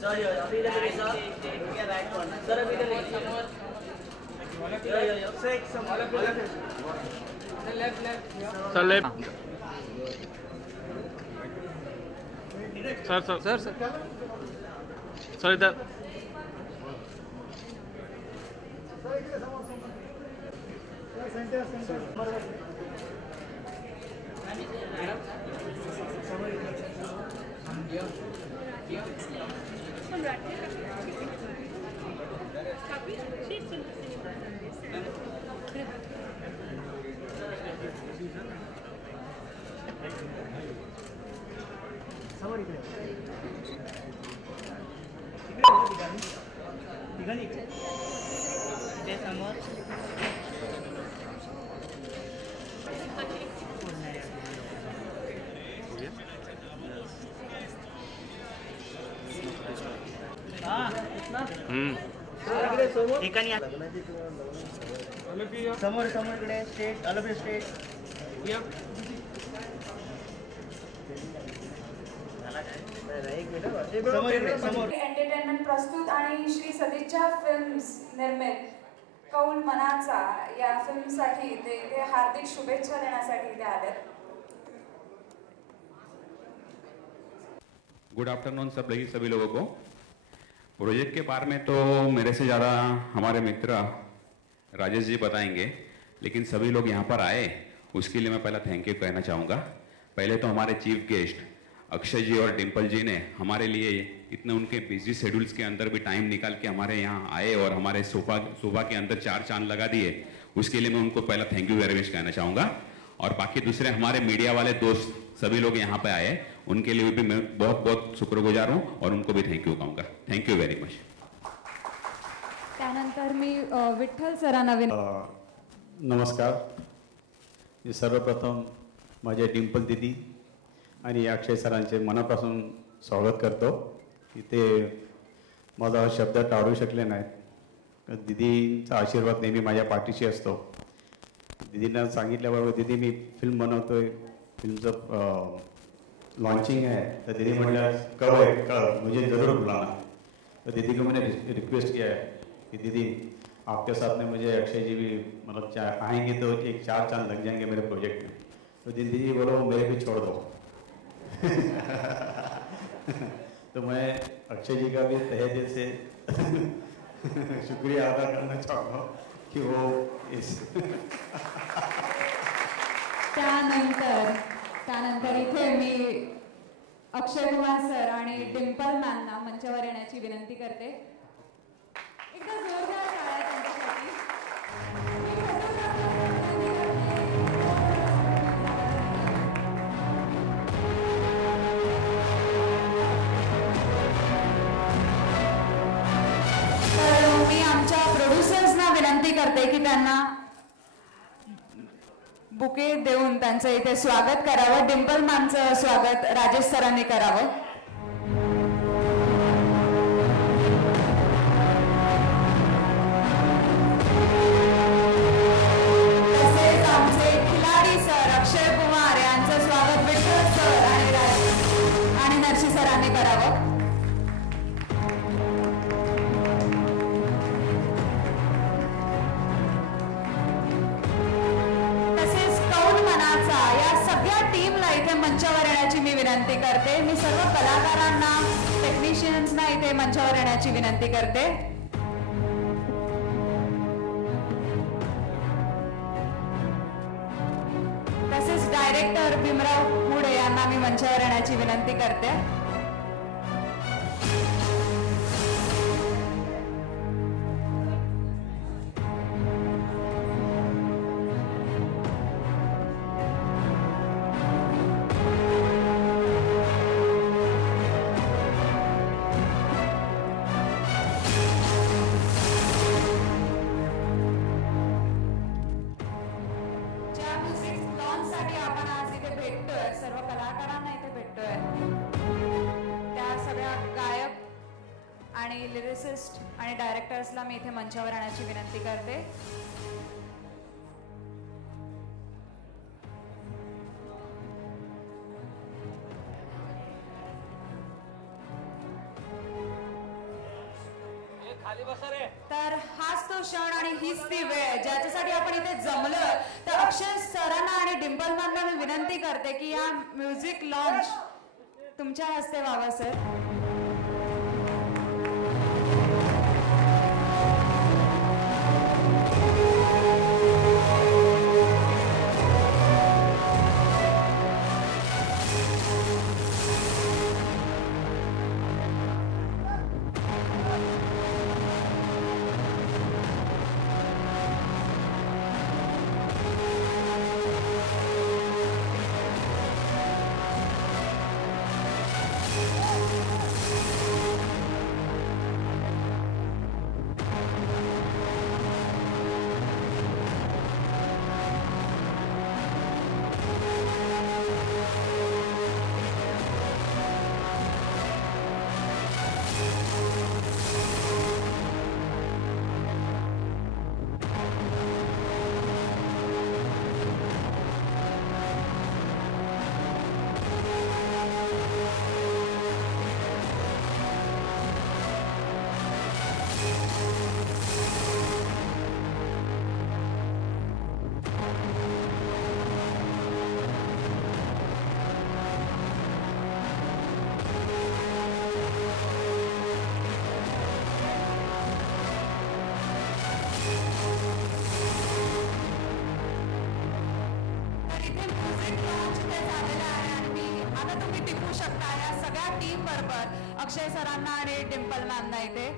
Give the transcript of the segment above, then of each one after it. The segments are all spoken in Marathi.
सर अभी इधर देखिए सर राइट कॉर्नर सर अभी इधर देखिए sir left sir sir sir sir इधर समोर समोर इकडे स्टेट अलग स्टेट एंटरटेनमेंट प्रस्तुत आणि श्री सदिच्छा फिल्म्स निर्मित कौल मनाचा या फिल्मसाठी ते हार्दिक शुभेच्छा देण्यासाठी इथे आलेत. गुड आफ्टरनून सभी लोगों को. प्रोजेक्ट के बारे में तो मेरे से ज़्यादा हमारे मित्र राजेश जी बताएंगे, लेकिन सभी लोग यहाँ पर आए उसके लिए मैं पहला थैंक यू कहना चाहूँगा. पहले तो हमारे चीफ गेस्ट अक्षय जी और डिम्पल जी ने हमारे लिए इतने उनके बिजी शेड्यूल्स के अंदर भी टाइम निकाल के हमारे यहाँ आए और हमारे सुबह के अंदर 4 चांद लगा दिए. उसके लिए मैं उनको पहला थैंक यू वेरी मच कहना चाहूँगा. और बाकी दूसरे हमारे मीडिया वाले दोस्त सभी लोग यहाँ पे आए, उनके लिए भी मैं बहुत बहुत शुक्रगुजार हूँ और उनको भी थैंक यू कहूँगा. Thank you very much. त्यानंतर मी विठ्ठल सरांना नमस्कार. मी सर्वप्रथम माझे डिम्पल दिदी आणि अक्षय सरांचे मनापासून स्वागत करतो. इथे माझा शब्द टाळू शकले नाहीत. दिदींचा आशीर्वाद नेहमी माझ्या पाठीशी असतो. दीदींना सांगितल्याबरोबर दीदी मी फिल्म बनवतोय, फिल्मचं लॉन्चिंग है, तो दीदी म्हटलं कब है, कब मुझे ज़रूर बुलाना. तो दीदी को मैंने रिक्वेस्ट किया है कि दीदी आपके साथ में मुझे अक्षय जी भी मतलब आएंगे तो एक 4 चांद लग जाएंगे मेरे प्रोजेक्ट में. तो दीदी जी बोलो मेरे भी छोड़ दो. तो मैं अक्षय जी का भी तहे दिल से शुक्रिया अदा करना चाहूँगा कि वो इस त्यानंतर इथे मी अक्षय कुमार सर आणि डिम्पल मॅमना मंचावर येण्याची विनंती करते. एकदा जोरदार टाळ्या त्यांच्यासाठी. तर मी आमच्या प्रोड्युसर्सना विनंती करते की त्यांना बुके देऊन त्यांचं इथे स्वागत करावं. डिम्पल मॅमचं स्वागत राजेश सरांनी करावं. तसेच आमचे खिलाडी सर अक्षय कुमार यांचं स्वागत विठ्ठल सर आणि नरसी सरांनी करावं. या सगळ्या टीमला इथे मंचावर येण्याची मी विनंती करते. मी सर्व कलाकारांना टेक्निशियन्सना इथे मंचावर येण्याची विनंती करते. तसेच डायरेक्टर भीमराव मुडे यांना मी मंचावर येण्याची विनंती करते. लिरिसिस्ट आणि डायरेक्टर्सला मी इथे मंचावर आणण्याची विनंती करते. तर हाच तो क्षण आणि हीच ती वेळ ज्याच्यासाठी आपण इथे जमलोय. तर अक्षय सरांना आणि डिंपल मॅमना मी विनंती करते की या म्युझिक लॉन्च तुमच्या हस्ते व्हावा सर. अक्षय सरांना आणि डिंपल मॅमना इथे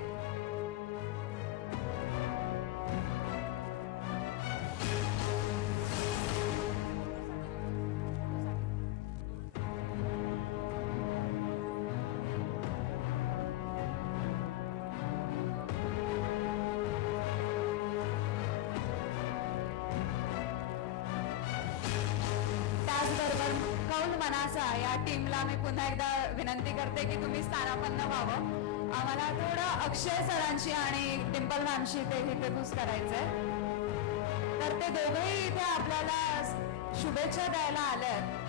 कौल मनाचा या टीमला मी पुन्हा एकदा विनंती करते की तुम्ही स्थानापन्न व्हावं. आम्हाला थोडं अक्षय सरांची आणि डिंपल मॅमशी इथे हितगुज करायचंय. तर ते दोघंही इथे आपल्याला शुभेच्छा द्यायला आलेत.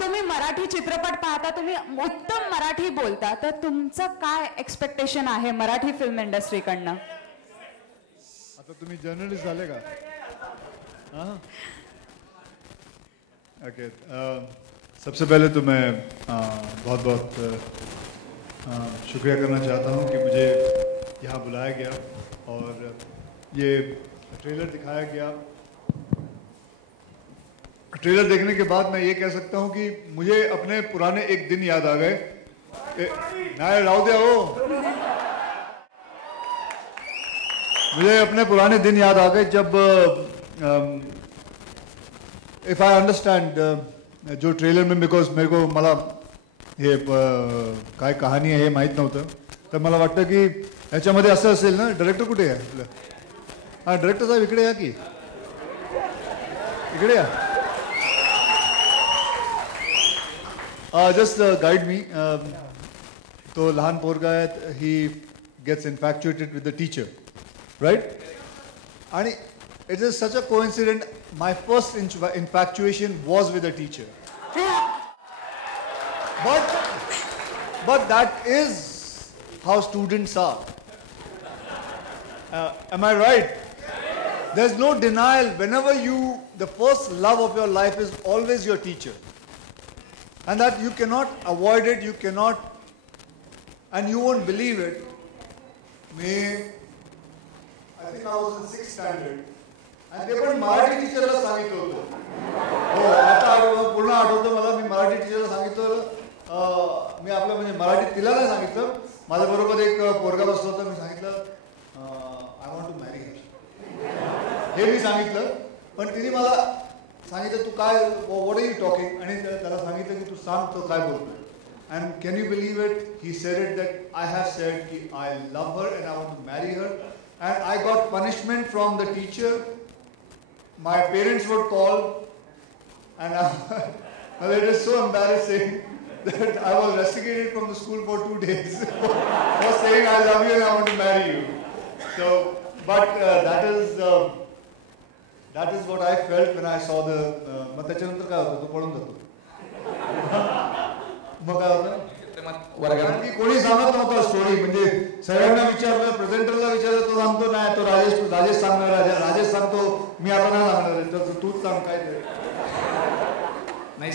तुम्ही मराठी चित्रपट पाहता, तुम्ही उत्तम मराठी बोलता, तर तुमचं काय एक्सपेक्टेशन आहे मराठी फिल्म इंडस्ट्रीकडनं? आता तुम्ही जर्नलिस्ट झाले का? ओके, सबसे पहले तो मैं बहुत बहुत शुक्रिया करना चाहता हूं कि मुझे यहाँ बुलाया गया और ये ट्रेलर दिखाया गया. ट्रेलर देखने के बाद मैं ये कह सकता हूं कि मुझे अपने पुराने एक दिन याद आ गए. मुझे अपने पुराने दिन याद आ गए जब इफ आई अंडरस्टैंड जो ट्रेलर में बिकॉज मेरे को मला हे काय कहाणी आहे हे माहीत नव्हतं, तर मला वाटतं की ह्याच्यामध्ये असं असेल ना. डायरेक्टर कुठे आहे आपलं? हां, डायरेक्टर साहेब इकडे या की, इकडे या. Just guide me. तो लहान पोरगा आहे, he gets infatuated with the teacher, right? आणि it is such a coincident. My first infatuation was with a teacher. But that is how students are. Am I right? There's no denial. Whenever the first love of your life is always your teacher. And that you cannot avoid it, you cannot, and you won't believe it. I think I was in 6th standard. And they पण मराठी टीचरला सांगितलं होतं. हो, आता पूर्ण आठवतं मला. मी मराठी टीचरला सांगितलं. मी आपलं म्हणजे मराठी तिला नाही सांगितलं. माझ्याबरोबर एक पोरगा बसला होता. मी सांगितलं आय वॉन्ट टू मॅरी हर, हे मी सांगितलं. पण तिने मला सांगितलं तू काय, व्हॉट आर यू टॉकिंग? आणि त्याला सांगितलं की तू सांग तो काय बोलतोय. And can you believe it, he said it that I have said की I love her and I want to marry her. And I got punishment from the teacher. My parents would call and it is so embarrassing that I was rusticated from the school for 2 days for saying I love you and I want to marry you. So, but that is what I felt when I saw the. मग त्याच्यानंतर काय होतं, तो पळून जातो. मग काय होतं, कारण की कोणी सांगत नव्हतं स्टोरी. म्हणजे सगळ्यांना विचारलं, प्रेझेंटरला विचारलं, तो सांगतो नाही, तो राजेश सांगणार, राजेश सांगतो मी आता नाही सांगणार, तर तूच सांग काय ते. नाही,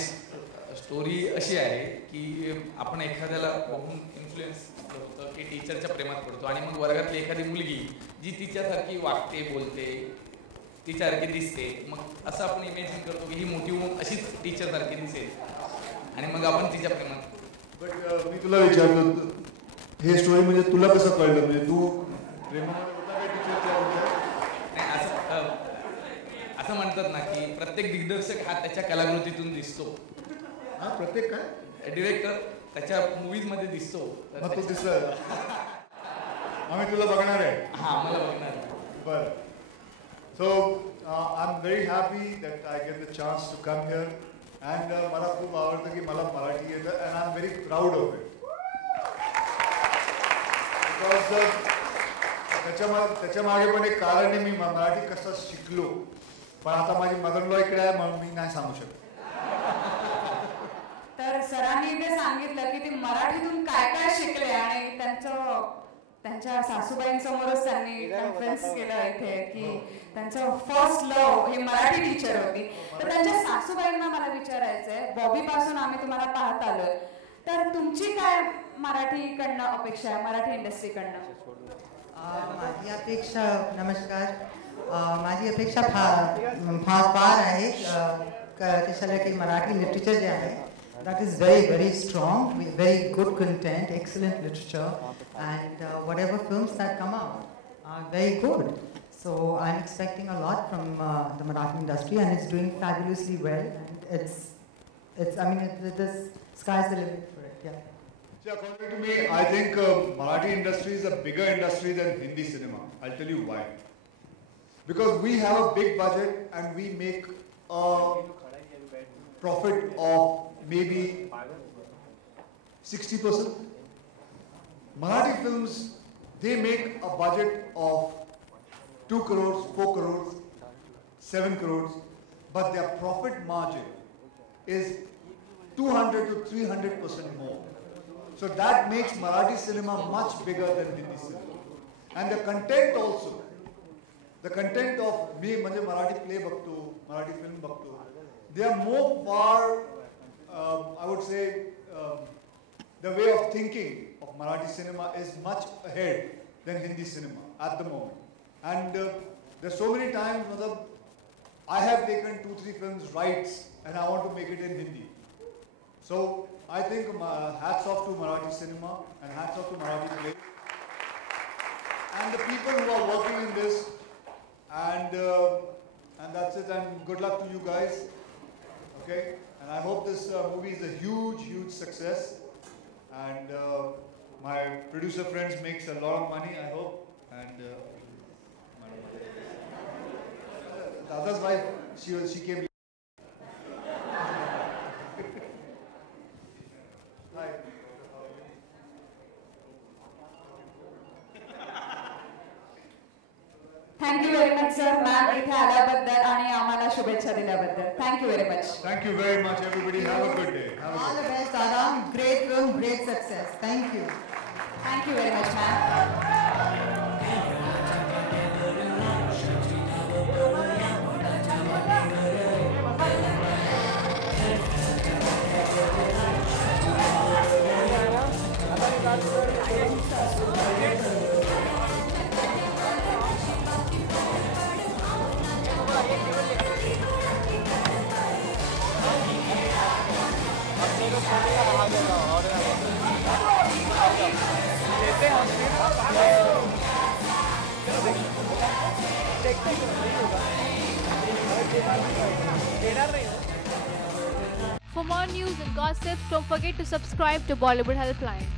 स्टोरी अशी आहे की आपण एखाद्याला बघून इन्फ्लुएन्स होतं की टीचरच्या प्रेमात पडतो आणि मग वर्गातली एखादी मुलगी जी तिच्यासारखी वागते, बोलते, तिच्यासारखी दिसते, मग असं आपण इमॅजिन करतो की ही मोठी होऊन अशीच टीचरसारखी दिसेल आणि मग आपण तिच्या प्रेमात. बट मी तुला विचारतो, हे स्टोरी म्हणजे तुला कसं कळलं, म्हणजे तू प्रेमामध्ये होता काय टीचरच्या? नाही, असं म्हणतात ना की प्रत्येक दिग्दर्शक हा त्याच्या कलाकृतीतून दिसतो. हा, प्रत्येक काय डिरेक्टर त्याच्या मूवीज मध्ये दिसतो. मग तू दिसलं, आम्ही तुला बघणार आहे. हा, मला बघणार. बरं. So I am very happy that I get the chance to come here. And मला खूप आवडतं की मला मराठी येतं, and I am very proud of it. Because त्याच्या मागे पण एक कारण आहे, मी मराठी कसं शिकलो. पण आता माझी मदर लॉ इकडे आहे म्हणून मी नाही सांगू शकत. तर सरांनी ते सांगितलं की ते मराठीतून काय काय शिकले आणि त्यांच्या सासूबाईंसमोरच त्यांनी कॉन्फरन्स केलं इथे की त्यांचं फर्स्ट लव हे मराठी टीचर होती. तर त्यांच्या सासूबाईंना मला विचारायचंय, बॉबी पासून आम्ही तुम्हाला पाहत आलोय, तर तुमची काय मराठीकडनं अपेक्षा आहे, मराठी इंडस्ट्रीकडनं? माझी अपेक्षा, नमस्कार, माझी अपेक्षा फार आहे कशाला की मराठी लिटरेचर जे आहे that is very, very strong, very good content, excellent literature, and whatever films that come out are very good. So I'm expecting a lot from the Marathi industry, and it's doing fabulously well. And I mean, the sky's the limit for it. Yeah. See, according to me, I think Marathi industry is a bigger industry than Hindi cinema. I'll tell you why. Because we have a big budget and we make a profit of maybe 60%. Marathi films, they make a budget of 2 crores, 4 crores, 7 crores, but their profit margin is 200 to 300% more. So that makes Marathi cinema much bigger than Hindi cinema. And the content also, the content of me, म्हणजे Marathi play बघतो, Marathi film बघतो, they are more far, I would say, the way of thinking of Marathi cinema is much ahead than Hindi cinema at the moment. And there's so many times I have taken 2-3 films rights and I want to make it in Hindi. So I think hats off to Marathi cinema and hats off to Marathi play. And the people who are working in this, and that's it, and good luck to you guys. Okay? And I hope this movie is a huge, huge success. And my producer friends makes a lot of money, I hope. And Dada's wife, she came. Hi. Thank you very much sir, ma'am इथे आल्याबद्दल आणि आम्हाला शुभेच्छा दिल्याबद्दल. Thank you very much. Thank you very much, everybody. Have a good day. All the best, Dada. Great film, great success. Thank you. Thank you very much ma'am. For more news and gossip, don't forget to subscribe to Bollywood Helpline.